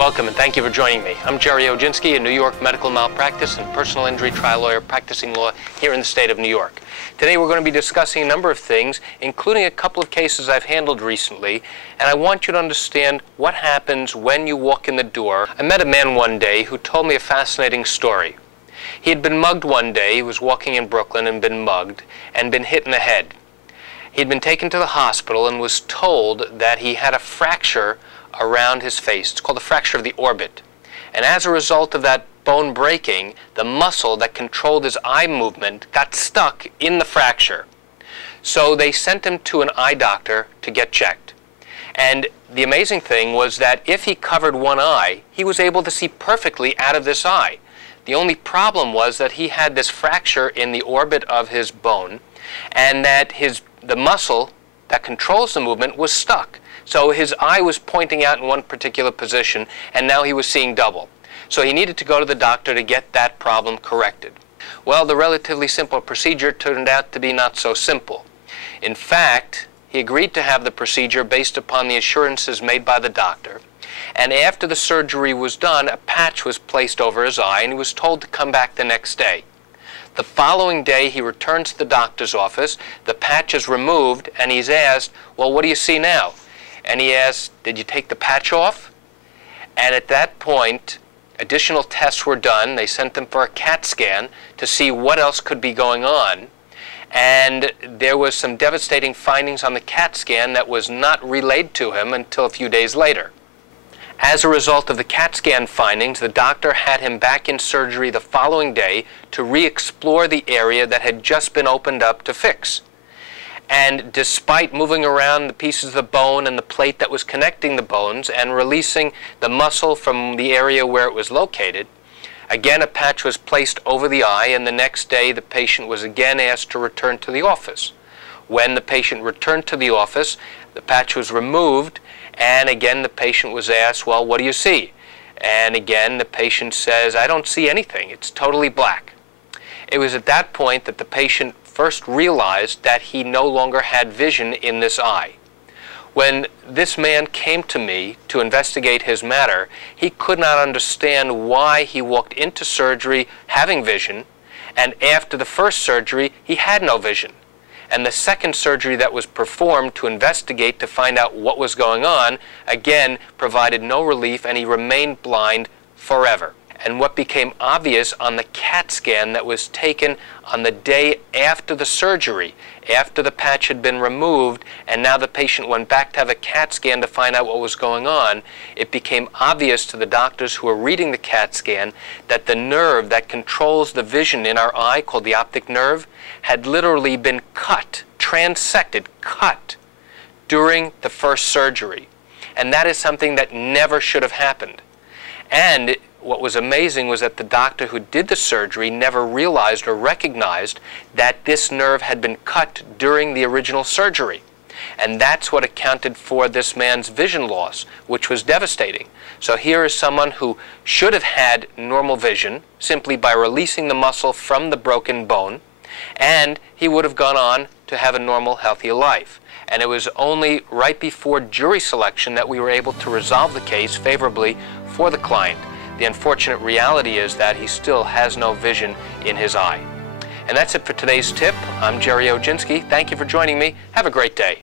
Welcome and thank you for joining me. I'm Jerry Oginski, a New York medical malpractice and personal injury trial lawyer practicing law here in the state of New York. Today we're going to be discussing a number of things, including a couple of cases I've handled recently, and I want you to understand what happens when you walk in the door. I met a man one day who told me a fascinating story. He had been mugged one day. He was walking in Brooklyn and been mugged and been hit in the head. He'd been taken to the hospital and was told that he had a fracture around his face. It's called the fracture of the orbit. And as a result of that bone breaking, the muscle that controlled his eye movement got stuck in the fracture. So they sent him to an eye doctor to get checked. And the amazing thing was that if he covered one eye, he was able to see perfectly out of this eye. The only problem was that he had this fracture in the orbit of his bone, and that the muscle that controls the movement was stuck. So his eye was pointing out in one particular position, and now he was seeing double. So he needed to go to the doctor to get that problem corrected. Well, the relatively simple procedure turned out to be not so simple. In fact, he agreed to have the procedure based upon the assurances made by the doctor. And after the surgery was done, a patch was placed over his eye, and he was told to come back the next day. The following day, he returns to the doctor's office. The patch is removed, and he's asked, "Well, what do you see now?" And he asked, "Did you take the patch off?" And at that point, additional tests were done. They sent him for a CAT scan to see what else could be going on. And there was some devastating findings on the CAT scan that was not relayed to him until a few days later. As a result of the CAT scan findings, the doctor had him back in surgery the following day to re-explore the area that had just been opened up to fix. And despite moving around the pieces of the bone and the plate that was connecting the bones and releasing the muscle from the area where it was located, again a patch was placed over the eye, and the next day the patient was again asked to return to the office. When the patient returned to the office, the patch was removed, and again the patient was asked, "Well, what do you see?" And again the patient says, "I don't see anything. It's totally black." It was at that point that the patient first realized that he no longer had vision in this eye. When this man came to me to investigate his matter, he could not understand why he walked into surgery having vision, and after the first surgery he had no vision. And the second surgery that was performed to investigate to find out what was going on, again provided no relief, and he remained blind forever. And what became obvious on the CAT scan that was taken on the day after the surgery, after the patch had been removed, and now the patient went back to have a CAT scan to find out what was going on, it became obvious to the doctors who were reading the CAT scan that the nerve that controls the vision in our eye, called the optic nerve, had literally been cut, transected, cut, during the first surgery. And that is something that never should have happened. And what was amazing was that the doctor who did the surgery never realized or recognized that this nerve had been cut during the original surgery. And that's what accounted for this man's vision loss, which was devastating. So here is someone who should have had normal vision simply by releasing the muscle from the broken bone, and he would have gone on to have a normal, healthy life. And it was only right before jury selection that we were able to resolve the case favorably for the client. The unfortunate reality is that he still has no vision in his eye. And that's it for today's tip. I'm Jerry Oginski. Thank you for joining me. Have a great day.